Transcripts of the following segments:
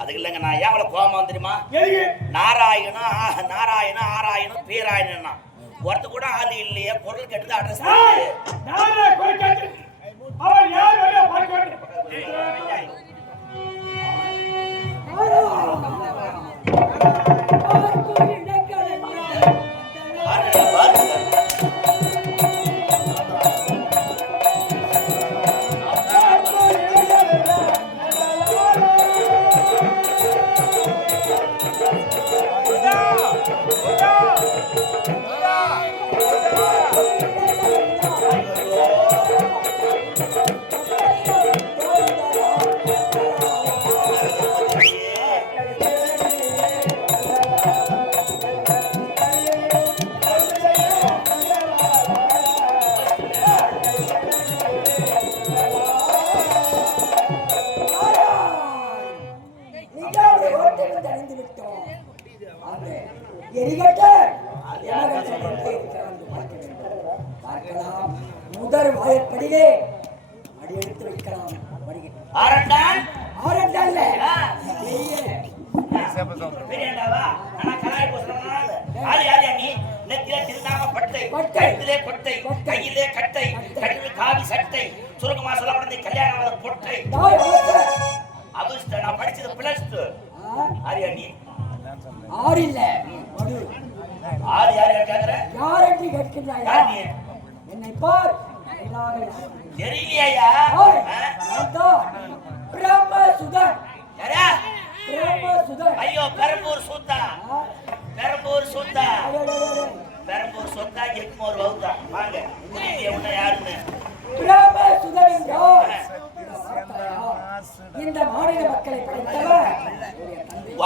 அதுக்கு இல்லைங்க நான் ஏன் அவளை கோபம் தெரியுமா? நாராயணா நாராயணா ஆராயணம் பேராயணா ஒருத்த கூட ஆளு இல்லையே, பொருள் கெட்டு அட்ரஸ் முதல் வாயப்படியே அடி எடுத்து வைக்கலாம். கையிலே கட்டை காவி சட்டை சுருக்கமா சொல்ல கல்யாணம் பொட்டை நான் படிச்சது பிளஸ் டூ. ஆறு இல்ல ஆறு யாரு கேக்குற? யாரடி கேட்கிறாய்? என்னை பார். தெரியலையா? பிரம்மசுதன். யாரா? பிரம்மசுதன். ஐயோ பெரம்பூர் சூத்தா, பெரம்பூர் சூத்தா, பெரம்பூர் சூத்தா எக்மோர் வவுத்தா. வாங்க உன்னை யாருன்னு பிரம்மசுதன் என்றால் இந்த மாநில மக்களை படைத்தவர்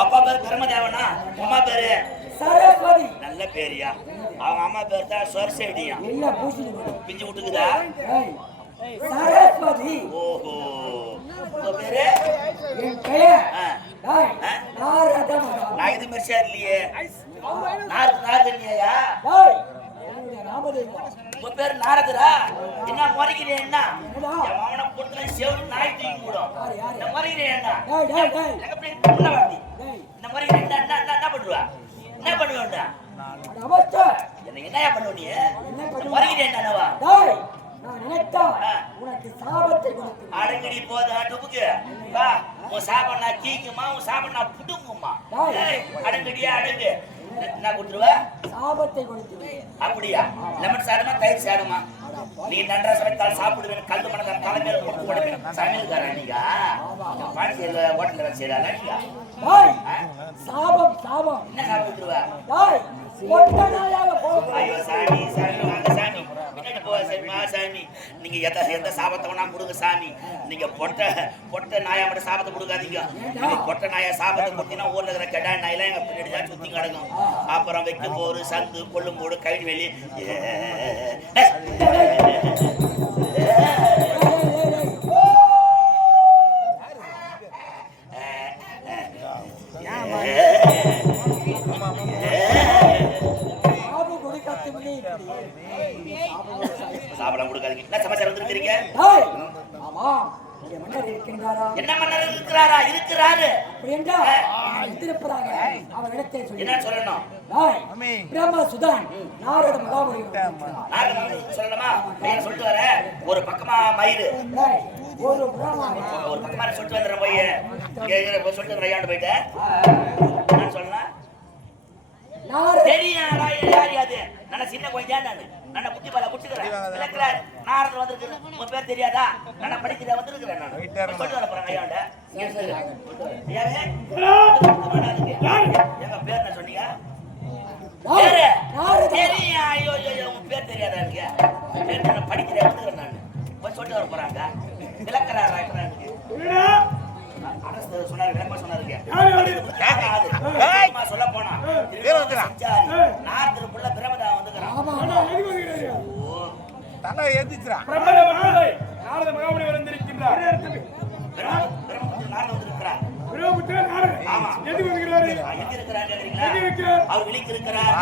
அப்பா பேர் பிரம்மதேவனா, அம்மா பேரு சரஸ்வதி. நல்ல பேரியா? அவங்க அம்மா பேர் தான் சொர்சேடியா. இல்ல பூசி பிஞ்சு விட்டுக்குதா? சரஸ்வதி. ஓஹோ உங்க பேரு? என் பெயர் நாரதம். நான் இது மெர்சியா இல்லையே. நாரது இல்லையா? உங்க பேரு நாரதரா? என்ன முறைக்கிறேன்? என்ன அவனை பொறுத்தல செவரு நாய் தூக்கி போடும். இந்த முறைக்கிறேன் என்ன இந்த முறைக்கிறேன் என்ன பண்ணுவா? என்ன பண்ணுவேன்டா? என்ன என்னையா பண்ணுவ நீ? முறைக்கிறேன் என்னவா? அடங்கடி போதா டுபுக்கு வா. உன் சாபண்ணா கீக்குமா, உன் சாபண்ணா புடுங்குமா? அடங்கடியா அடங்கு. என்ன கொடுத்துருவா? சாபத்தை கொடுத்து. அப்படியா? லெமன் சாதமா தயிர் சாதமா? நீ நன்றா சமைத்தால் சாப்பிடுவேன். கல்து மணக்கார தலைமையில கொடுத்து கொடுப்பேன். சமையல்காரா நீங்க? பாண்டியில ஹோட்டல்ல வேலை செய்யறாங்க நீங்க? சாபம் சாபம் என்ன சாப்பிட்டுருவா? ஐயோ சாமி சாமி வாங்க சாமி பின்னாடி போவா சாமி. சாமி நீங்க எந்த சாபத்தை வேணா கொடுங்க சாமி. நீங்க பொட்டை நாயா மட்டும் சாபத்தை கொடுக்காதீங்க. நீங்க பொட்டை நாயா சாபத்தை கொடுத்தீங்கன்னா ஊர்ல இருக்கிற கெடா நாயெல்லாம் எங்க பின்னாடி தான் சுத்தி கிடக்கும். அப்புறம் வைக்கும் போது சந்து கொள்ளும் போது கைடு வெளி சாப்பிடாம கொடுக்காதீங்க. என்ன சமாச்சாரம் வந்துருக்கீங்க? என்ன மன்னர் இருக்கிறாரா? இருக்கிறாரு. என்ன சொல்லணும்? பிரம்மசுதன் நாரத மகாமுனி சொல்லணுமா? சொல்லிட்டு வர ஒரு பக்கமா மயிறு ஒரு பக்கமா சொல்லிட்டு வந்துடுறேன். போய் சொல்லிட்டு விளையாண்டு போயிட்டேன் சொல்லலாம். தெரியாது நான் சின்ன கொஞ்சம் நான் குட்டி பால குடிச்சுக்கிறேன். நாரதர் வந்திருக்கிறேன். உங்க பேர் தெரியாதா? நான் படிக்கிற வந்திருக்கிறேன். நான் சொல்லிட்டு வர போறேன். ஐயாண்ட எங்க பேர் என்ன சொன்னீங்க? தெரியும். ஐயோ உங்க பேர் தெரியாதா? இருக்கு பேர் படிக்கிற வந்துக்கிறேன். நான் சொல்லிட்டு வர போறாங்க. விளக்கிறாரா? சொல்ல போனா நாரதருக்குள்ள பிரமதா வந்துக்கிறான். நாரத மகாமுனி வந்திருக்கின்றார். அவர் விழிக்கிறார்.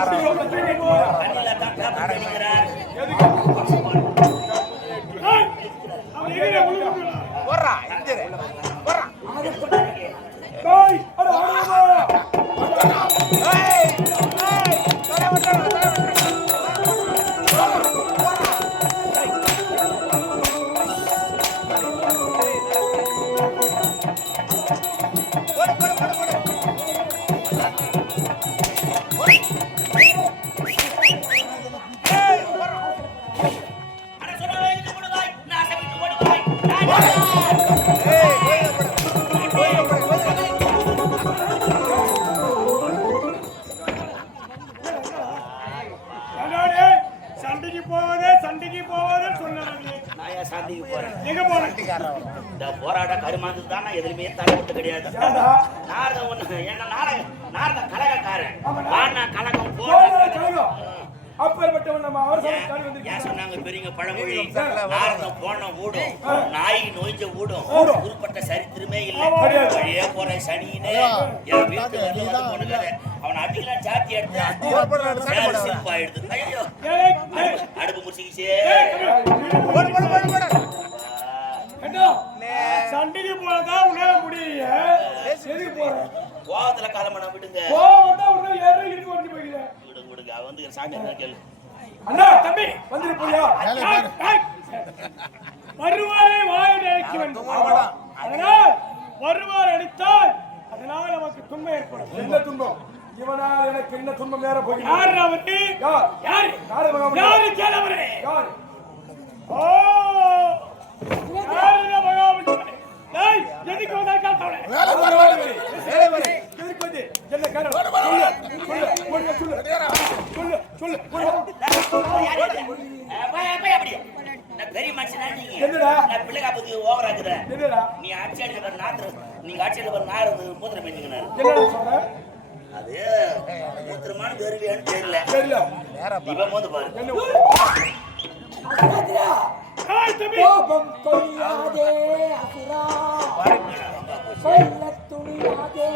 தான் நான் எதுலையுமே தலை விட்டு கிடையாது. நாரதம் ஒண்ணு என்ன நாரத கலகக்காரன். நான் கலகம் போன அப்பேற்பட்டவன் நம்ம ஏன் சொன்னாங்க பெரியங்க பழமொழி, நாரதம் போன ஊடும் நாய் நோய்ஞ்ச ஊடும் உருப்பட்ட சரித்திரமே இல்லை. வழியே போற சனின்னு என் வீட்டு வந்து போனது அவன் அடிக்கலாம் சாத்தி எடுத்து சிரிப்பாயிடுது. ஐயோ அடுப்பு முடிச்சுக்கிச்சே. சண்டைக்கு போறதா உன்னால முடியல. எதுக்கு போற? கோவத்துல காலமான விடுங்க. கோவம் உன்ன ஏற இருக்கு வந்து போயிடுங்க. விடுங்க அவன் வந்து சாப்பிட்டு கேளு. அண்ணா தம்பி வந்துரு போயா. வருவாரை வாயில் அடிக்க வேண்டும். அதனால் வருவார் அடித்தால் அதனால் நமக்கு துன்பம் ஏற்படும். என்ன துன்பம்? இவனால் எனக்கு என்ன துன்பம் நேர போய் யார் அவரு? யார் யாரு கேளவரே? யார்? ஓ யாரு பகவான்? டேய் எதுக்கு வந்தா காட்டவளே? வேலை வரவே வேலை வர எதுக்கு வந்து என்ன காரணம்? சொல்லு நான் பெரிய மனுஷனா நீங்க? என்னடா நான் பிள்ளைகா பத்தி ஓவரா இருக்குறேன். என்னடா நீ ஆட்சி அடிக்கிற நாத்து நீங்க ஆட்சி அடிக்கிற நார் மூத்திரம் பண்ணிக்கிறாரு. என்னடா சொல்ற? அது மூத்திரமான வெறுவியான்னு தெரியல. தெரியல. இவன் வந்து பாரு. கோபம் கொள்ளாதே அசுரா, சொல்ல துணியாதே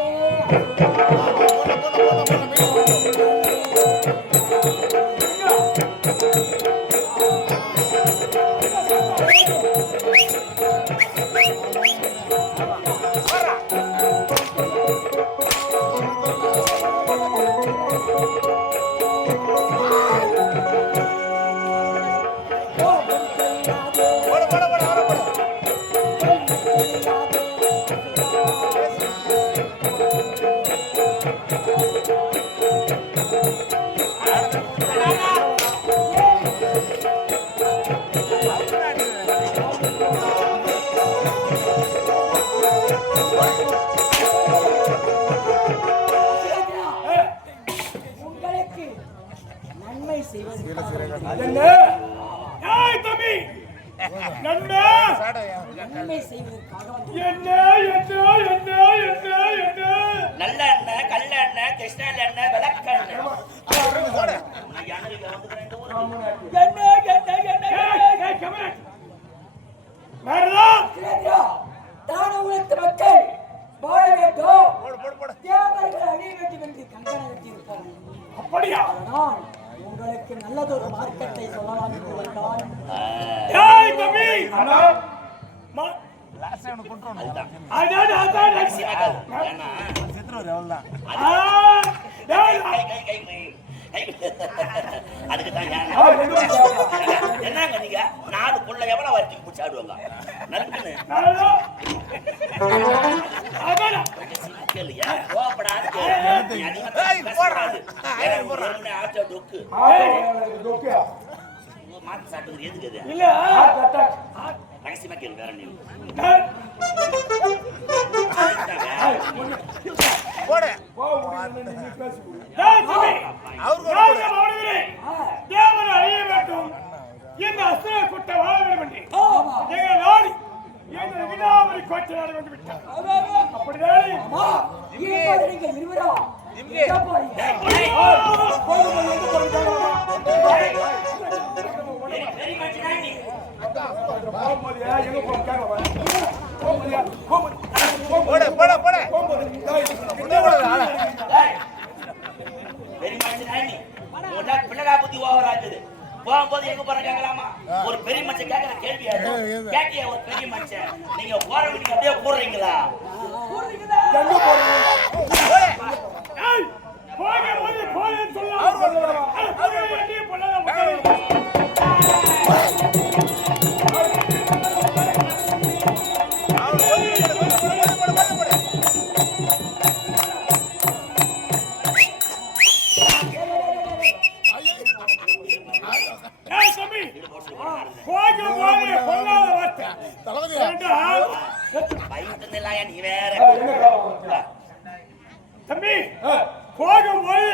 உங்களுக்கு நன்மை செய்வது நன்மை செய்வதற்காக நல்ல எண்ணெய் கல்ல எண்ணெய் கிருஷ்ணால எண்ணெய் விளக்கெண்ணெய் தானவத்து மக்கள் வாழ வேண்டும், தேவர்கள் அழிய வேண்டும் என்று கங்கணம் கட்டியிருப்பார்கள். அப்படியா? அதனால் உங்களுக்கு நல்லதொரு மார்க்கெட்டை சொல்லலாம் என்று வந்தால் அதுக்குதான் என்னங்க நீங்க 4 புள்ள எவ்வளவு வரைக்கும் பிடிச்சி ஆடுவாங்க நறுக்குன்னு கேளுயா கோபப்படாது ஆச்சா டொக்கு மாத்தி சாப்பிட்டு எதுக்கு அது இல்ல ரகசியமா கேளு வேற நீ தேவன் அறிய வேண்டும் இந்த அசுர கூட்ட வாழ வேண்டும் என்று எங்கள் நாடு எங்கள் வினாமரி கோட்டை நாடு வந்து விட்டார். அப்படிதானே நீங்கள் இருவரா பிள்ளைகா புத்தி ஓவராக்குது போகும்போது எங்க போற கேட்கலாமா? ஒரு பெரிய மனுஷன் கேட்கிற கேள்வியா கேட்டிய ஒரு பெரிய மனுஷன் நீங்க போற நீங்க அப்படியே போடுறீங்களா? நீ வேற தம்பி போகும்போது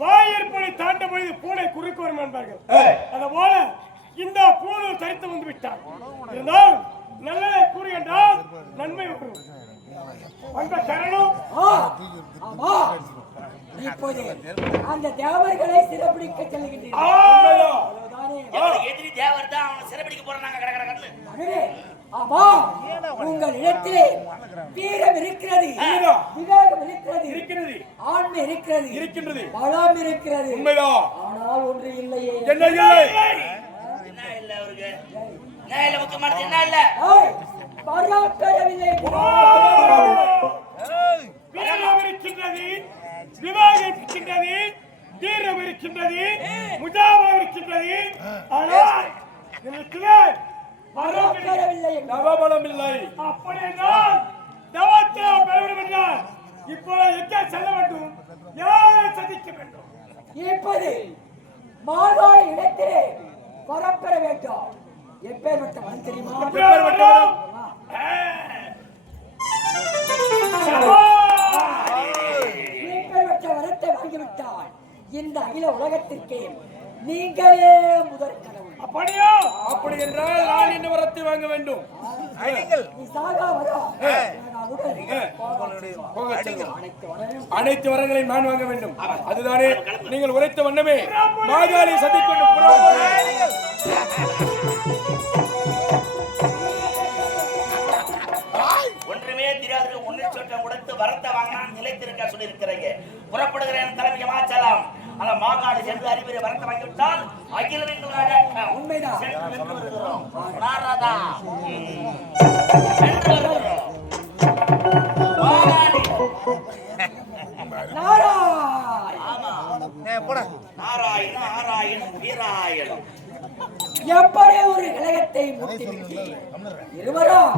வாயற்பனை தாண்ட பொழுது பூனை குறுக்கு வரும் என்பார்கள். அது போல இந்த பூனை தரித்து வந்து விட்டார். இருந்தால் நல்லதை கூறு என்றால் நன்மை வரும். அந்த தருணம் ஆமா, இப்போது அந்த தேவர்களை சிறப்பிடிக்க செல்கின்றீர்கள். அவ்வளவுதானே? எதிரி தேவர் தான் அவனை சிறைப்பிடிக்க போறாங்க. கடகடன்னு மகனே, ஆமா, உங்கள் இடத்திலே வீரம் இருக்கிறது, விவேகம் இருக்கிறது, ஆண்மை இருக்கிறது, பலம் இருக்கிறது. ஆனால் ஒன்று இல்லையே. என்ன இல்ல அவருக்கு? என்ன இல்ல? முக்கியமானது என்ன இல்ல? பராக்கிரமில்லை. வீரம் இருக்கின்றது, விவேகம் இருக்கின்றது, தீரம் இருக்கின்றது, முஜாபம் இருக்கின்றது. ஆனால் பராக்கிரமில்லை. நவபலம் இல்லை. அப்படி என்றால் தவத்தை பெறவிடும் என்றால் இப்போது எங்கே செல்ல வேண்டும்? யாரை சந்திக்க வேண்டும்? இப்போது மாதா இடத்திலே வரப்பெற வேண்டும். எப்பேற்பட்ட வரம் தெரியுமா? எப்பேற்பட்ட வரத்தை வாங்கிவிட்டால் இந்த அகில உலகத்திற்கே நீங்களே முதற் கடவுள். அப்படியா? அப்படி என்றால் நான் என்ன வரத்தை வாங்க வேண்டும்? நீ சாகா வரா, அனைத்து வரங்களையும் நான் வாங்க வேண்டும். அதுதானே நீங்கள் உரைத்த வண்ணமே மாகாளி சந்திக்கொண்டு ஒன்றுமே தெரியாது. ஒன்றை சொட்டம் கொடுத்து வரத்தை வாங்கினான் நிலைத்திருக்க சொல்லி இருக்கிறீங்க. புறப்படுகிறேன் தலைமை மாச்சலாம். அந்த மாகாணி சென்று அறிவுரை வரத்தை வாங்கிவிட்டால் அகில உண்மைதான். சென்று வருகிறோம். நாராதா சென்று வருகிறோம். நாராயண ஆராயணம் வீராயணம். எப்படி ஒரு கழகத்தை முட்டிவிட்டு இருவரும்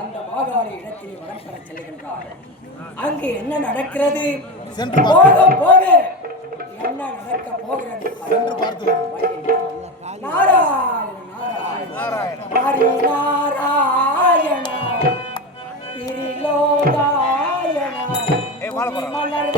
அந்த மாகாணி இடத்தில் வரம் பெற செல்கின்றார். அங்கு என்ன நடக்கிறது? போக போக என்ன நடக்க போகிறது? நாராயண நாராயண ஹரி நாராயண திரிலோகாயண மலர்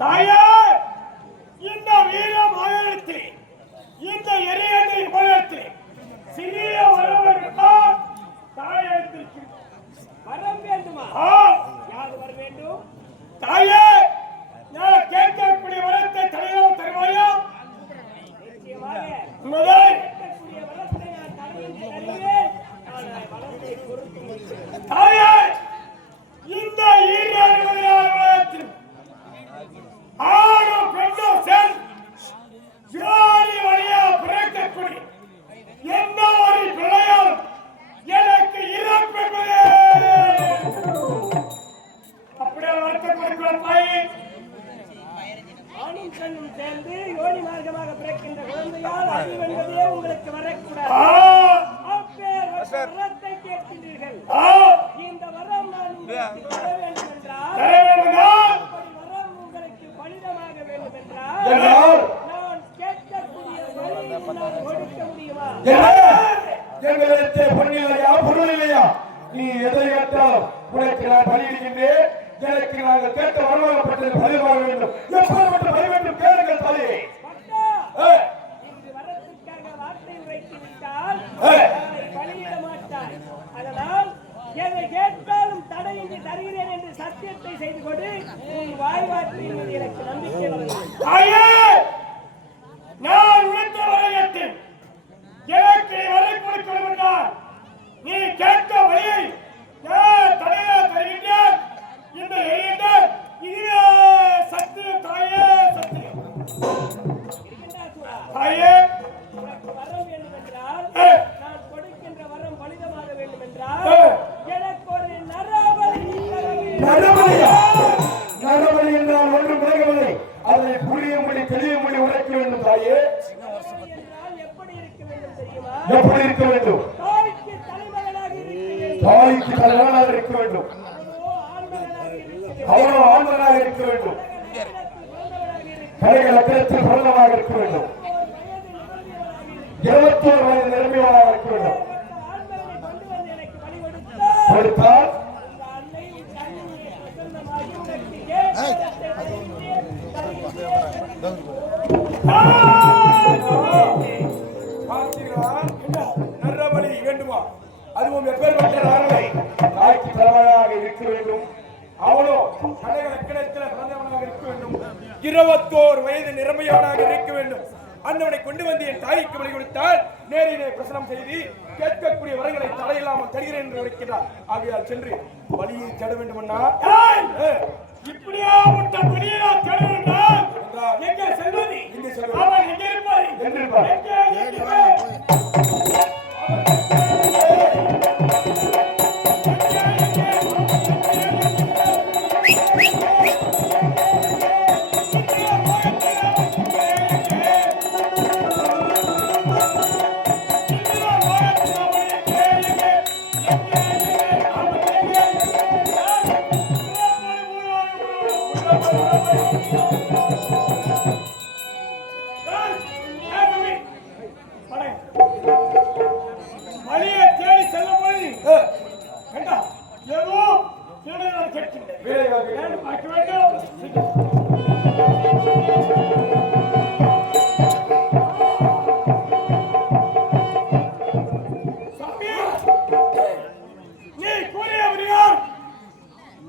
தாயே, இந்த வீர மாநிலத்தில் இந்த எரியதை உலகத்தில் சிறிய வரவர்கள் தாயத்திற்கு வரம் வேண்டுமா? யார் வர வேண்டும்? தாயே, நான் கேட்கக்கூடிய வரத்தை தலைவர் தருவாயா? நிச்சயமாக கேட்கக்கூடிய வரத்தை நான் தருவேன். தாயே, இந்த ஈரத்தில் ஆணும் பெண்ணும் சேர்ந்து ஜோடி வழியா பிறக்கக்கூடிய எந்த ஒரு பிள்ளையாலும் எனக்கு இறப்பென்பதே. அப்படியே வருத்தப்படுகிற தாயே, ஆணும் பெண்ணும் சேர்ந்து யோனி மார்க்கமாக பிறக்கின்ற குழந்தையால் அறிவு என்பதே உங்களுக்கு வரக்கூடாது. வரத்தை கேட்கின்றீர்கள். இந்த வரம் நான் உங்களுக்கு தர வேண்டும் என்றால் வரம் உங்களுக்கு என்றால் நான் கேட்கக்கூடிய வழி உன்னால் கொடுக்க முடியுமா? எங்களிடத்தே பொன்னிலையா பொருளிலையா நீ எதை கேட்டாலும் உனக்கு நான் பலியிடுகின்றேன். எனக்கு நாங்கள் கேட்ட வரலாறுப்பட்டது பதிவாக வேண்டும். எப்பேற்பட்ட பலி வேண்டும் கேளுங்கள் தலையே. இன்று வரத்துக்காக வார்த்தை உரைத்து விட்டால் பலியிட மாட்டாய். அதனால் எதை கேட்டாலும் தடையின்றி தருகிறேன் என்று சத்தியத்தை செய்து கொண்டு உன் வாய் வார்த்தையின் மீது எனக்கு நம்பிக்கை வருகிறது. நான் உழைத்த வரையத்தில் எனக்கு வரை கொடுக்கணும் என்றால் நீ கேட்க வழியை நான் தடையா தருகின்றேன் என்று எறிகின்றேன். இதுவே சத்தியம் தாயே, சத்தியம் தாயே. உனக்கு வரம் வேண்டும் என்றால் நான் கொடுக்கின்ற வரம் பலிதமாக வேண்டும் என்றால் எனக்கு ஒரு நரபலி தர வேண்டும். நரபலி என்றால் ஒன்றும் விலகவில்லை. அதை புரியும்படி தெளியும்படி உரைக்க வேண்டும் தாயே. என்றால் எப்படி இருக்க வேண்டும் தெரியுமா? எப்படி இருக்க வேண்டும்? தாய்க்கு தலைமகனாக இருக்க வேண்டும். தாய்க்கு தலைவனாக இருக்க வேண்டும். அவனோ ஆண்மகனாக இருக்க வேண்டும். கலைகள் அக்கிரத்தில் பிறந்தவனாக இருக்க வேண்டும். 21 வயது நிரம்பியவனாக இருக்க வேண்டும். கொடுத்தால் நரபலி வேண்டுமா? அதுவும் எப்பேற்பட்ட நரபலி? தாய்க்கு தலைவனாக இருக்க வேண்டும். அவனோ கலைகள் அக்கிரத்தில் பிறந்தவனாக இருக்க வேண்டும். 21 வயது நிரம்பியவனாக இருக்க வேண்டும். அண்ணவனை கொண்டு வந்து என் தாய்க்கு பலி கொடுத்தால் நேரிலே பிரசனம் செய்து கேட்கக்கூடிய வரங்களை தடையில்லாமல் தருகிறேன் என்று உரைக்கிறார். ஆகையால் சென்று வழியை தேட வேண்டுமன்னா இப்படியா முட்ட பலியா தேட வேண்டாம். எங்கே செல்வதி? இங்கே செல்வதி. அவன் எங்கே இருப்பாய்? எங்கே இருப்பாய்? வழியை தேடி செல்லும் பொழுது வேண்டாம் ஏதோ கேட்கின்றேன் பார்க்க வேண்டும். நீ கூறியவரையார்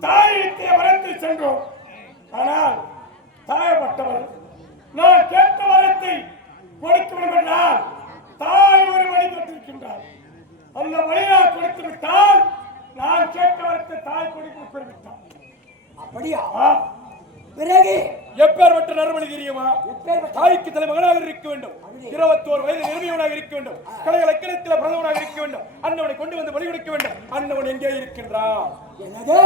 தாயிடத்தை வரத்து சென்றோம். ஆனால் தாயப்பட்டவர் நான் கேட்ட வரத்தை கொடுக்க வேண்டும் என்றால் தாய் ஒரு வழி கொடுத்திருக்கின்றார். அந்த வழியா கொடுத்து விட்டால் நான் கேட்ட வரத்தை தாய் கொடுக்க பெருவிட்டார். அப்படியா? பிறகு எப்பேற்பட்ட நரபலி தெரியுமா? தாய்க்கு தலைமகனாக இருக்க வேண்டும். 21 வயது நிரம்பியவனாக இருக்க வேண்டும். கலைகள் அக்கிரத்தில் பிறந்தவனாக இருக்க வேண்டும். அண்ணவனை கொண்டு வந்து பலி கொடுக்க வேண்டும். அண்ணவன் எங்கே இருக்கின்றான்? என்னது?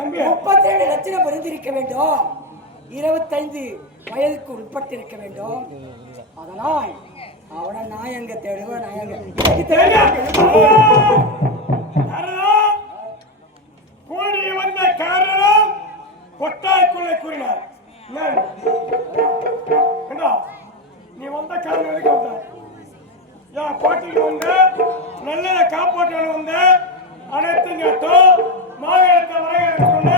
தம்பி 32 லட்சம் பிறந்திருக்க வேண்டும். 25 வயதுக்கு உட்பட்டிருக்க வேண்டும். அதனால் அவனை நான் எங்க தேடுவேன்? நான் எங்க கூடி வந்த காரணம் கொட்டாய்க்குள்ளே கூறினார். நீ வந்த காரணம் எதுக்கு வந்த? என் பாட்டிக்கு வந்த நல்லதை காப்பாற்ற வந்த அனைத்தும் கேட்டோம். மாநிலத்தை வரைய சொன்ன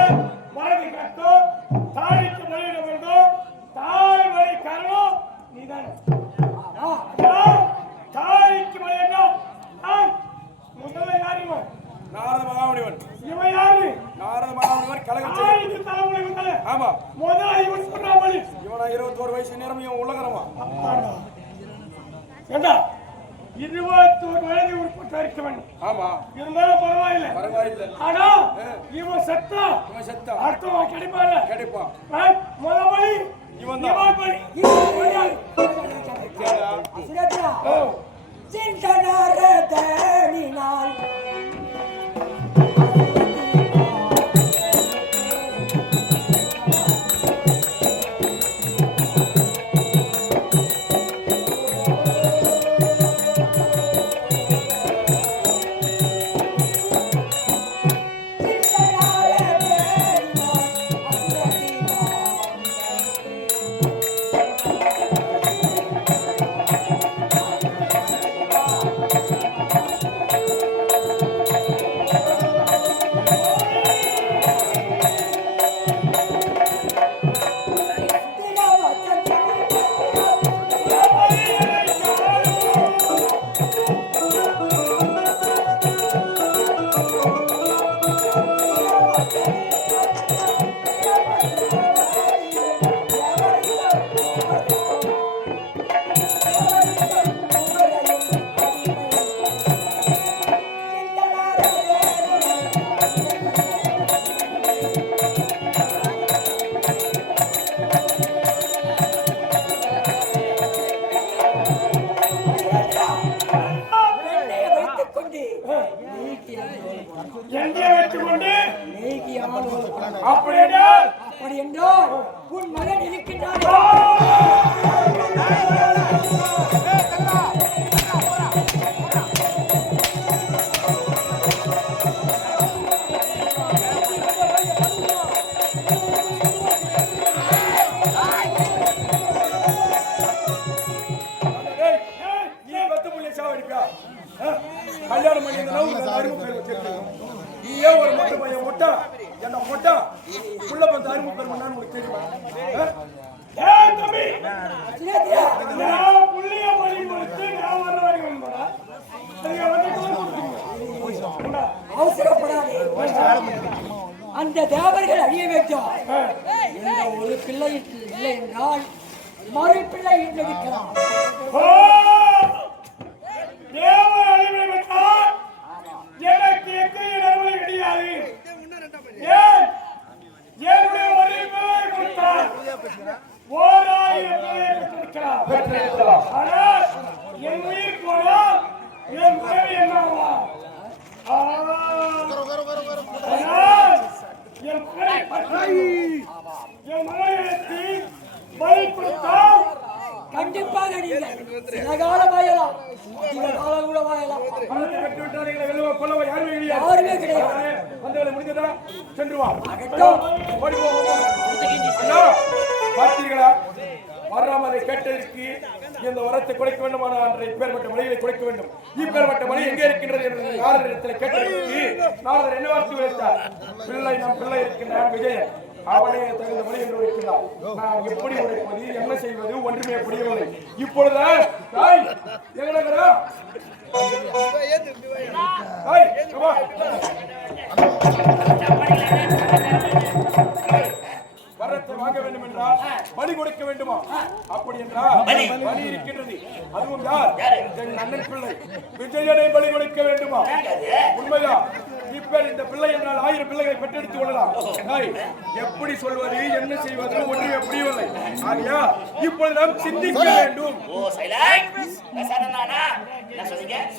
வரது கேட்டோம். தாய்க்கு வழியிட வேண்டும். தாய் வழி காரணம் நீதானே. தாய்க்கு வழி என்ன? முதல்ல யாருவன்? நாரத மகாமுனிவன். இவன் யாரு? நாரத மகாமுனிவன் கலகம் தாய்க்கு தலைமுறை வந்தானே. ஆமா. முதல்ல இவன் சொன்ன வழி. இவனா 21 வயசு நிரம்பியவன் உலகரமா? ஏண்டா 21 வயது உட்பட்ட இருக்கவன். ஆமா. இருந்தாலும் பரவாயில்லை. பரவாயில்லை. ஆனா இவன் செத்தா அர்த்தம் கிடைப்பான்ல? கிடைப்பான். முதல் வழி இவன் தான். சிந்தனாரதனினால் எங்கே வைத்துக்கொண்டு அப்படி என்றால் உன் மகன் இருக்கின்றான். நீ பத்து புள்ளிய சாவடிப்பா கல்யாணம் பண்ணி அறிமுக பேர் வச்சிருக்கோம். நீ ஏன் ஒரு மொட்டை பையன் மொட்டா என்ன மொட்டா புள்ள பந்து அறிமுக பேர் பண்ணான்னு உனக்கு தெரியுமா? ஏன் தம்பி நான் புள்ளிய பலி கொடுத்து நான் வர வரைக்கும் அவசரப்படாதே. அந்த தேவர்கள் அழிய வேண்டும். இந்த ஒரு பிள்ளை இல்லை என்றால் மறு பிள்ளை இருக்கலாம். தேவர் அழிவுவிட்டால் எனக்கு எத்தனை நன்மை கிடையாது. ஏன் என்னுடைய ஒரு பிள்ளை கொடுத்தார் 1000 பெற்றிருக்கிறார். ஆனால் என் உயிர் போனால் என் பிறவி என்னவா? என் மனைவிக்கு பலி கொடுத்தால் கண்டிப்பாக நீங்கள் சில காலம் வாயலாம், அதிக காலம் கூட வாயலாம். பணத்தை கட்டி விட்டார்கள் வெள்ளவ கொல்லவ யாருமே கிடையாது. யாருமே கிடையாது. வந்தவளை முடிஞ்சதா சென்று வா. ஆகட்டும். ஓடி போ. அண்ணா பார்த்தீர்களா? வராமலை கேட்டதற்கு இந்த வரத்தை குறைக்க வேண்டுமான இப்பேற்பட்ட மலைகளை குறைக்க வேண்டும். இப்பேற்பட்ட மலை எங்கே இருக்கின்றது என்று நாரதரிடத்தில் கேட்டதற்கு நாரதர் என்ன வார்த்தை உரைத்தார்? பிள்ளை நம் பிள்ளை இருக்கின்றான் விஜயன், அவனே தகுந்த மொழி என்று உரைக்கிறார். நான் எப்படி உரைப்பது, என்ன செய்வது ஒன்றுமே புரியவில்லை. இப்பொழுது எங்கடா வரத்தை வாங்க வேண்டும் என்றால் பலி கொடுக்க வேண்டுமா? அப்படி என்றால் பலி இருக்கின்றது. அதுவும் யார்? என் அண்ணன் பிள்ளை விஜயனை பலி கொடுக்க வேண்டுமா? உண்மையா? இப்ப இந்த பிள்ளை என்றால் 1000 பிள்ளைகளை பெற்றெடுத்துக் கொள்ளலாம். எப்படி சொல்வது, என்ன செய்வது ஒன்றுமே புரியவில்லை. ஆகையா இப்பொழுது நாம் சிந்திக்க வேண்டும்.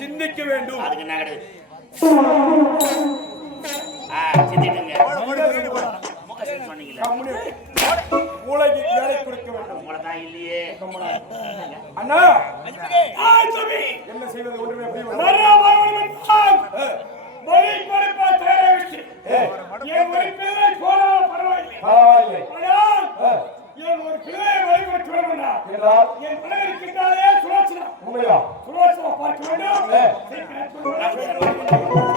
சிந்திக்க வேண்டும். மூளைக்கு வேலை கொடுக்க வேண்டும். அண்ணா என்ன செய்வது ஒன்றுமே பரவாயில்லை. உண்மையா? பார்க்க வேண்டும்.